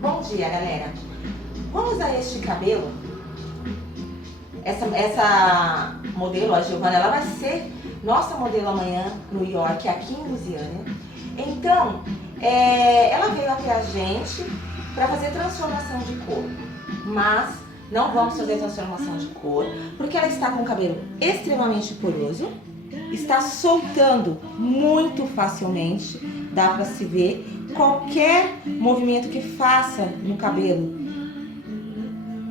Bom dia, galera. Vamos usar este cabelo. Essa modelo, a Giovana, ela vai ser nossa modelo amanhã no York, aqui em Lusiânia. Então, ela veio até a gente para fazer transformação de cor. Mas não vamos fazer transformação de cor, porque ela está com o cabelo extremamente poroso, está soltando muito facilmente, dá para se ver qualquer movimento que faça no cabelo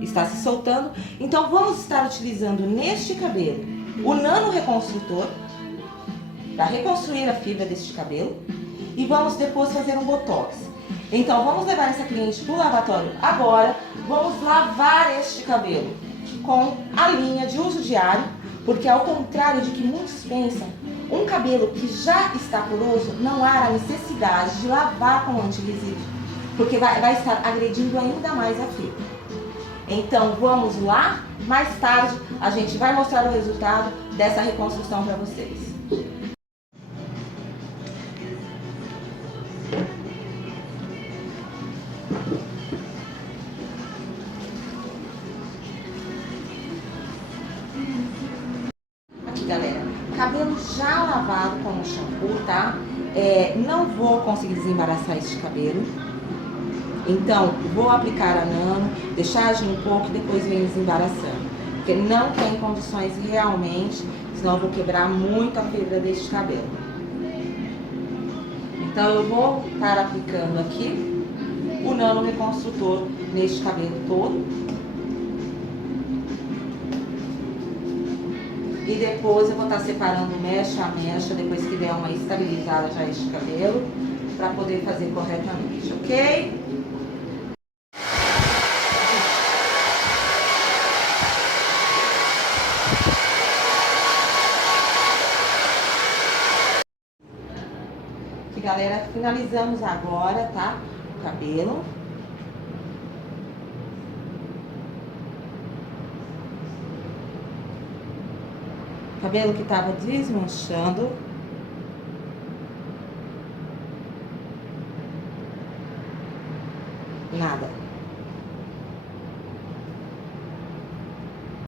está se soltando. Então vamos estar utilizando neste cabelo o nano reconstrutor para reconstruir a fibra deste cabelo e vamos depois fazer um botox. Então vamos levar essa cliente para o lavatório agora, vamos lavar este cabelo com a linha de uso diário, porque ao contrário de que muitos pensam, um cabelo que já está poroso não há a necessidade de lavar com anti-resíduo, porque vai estar agredindo ainda mais a fibra. Então vamos lá, mais tarde a gente vai mostrar o resultado dessa reconstrução para vocês. Aqui, galera, cabelo já lavado com o shampoo, tá? Não vou conseguir desembaraçar este cabelo. Então, vou aplicar a nano, deixar agir um pouco e depois venho desembaraçando. Porque não tem condições realmente, senão eu vou quebrar muito a fibra deste cabelo. Então, eu vou estar aplicando aqui o nano reconstrutor neste cabelo todo. E depois eu vou estar separando mecha a mecha, depois que der uma estabilizada já este cabelo, para poder fazer corretamente, ok? Aqui, galera, finalizamos agora, tá? O cabelo. Cabelo que tava desmanchando. Nada.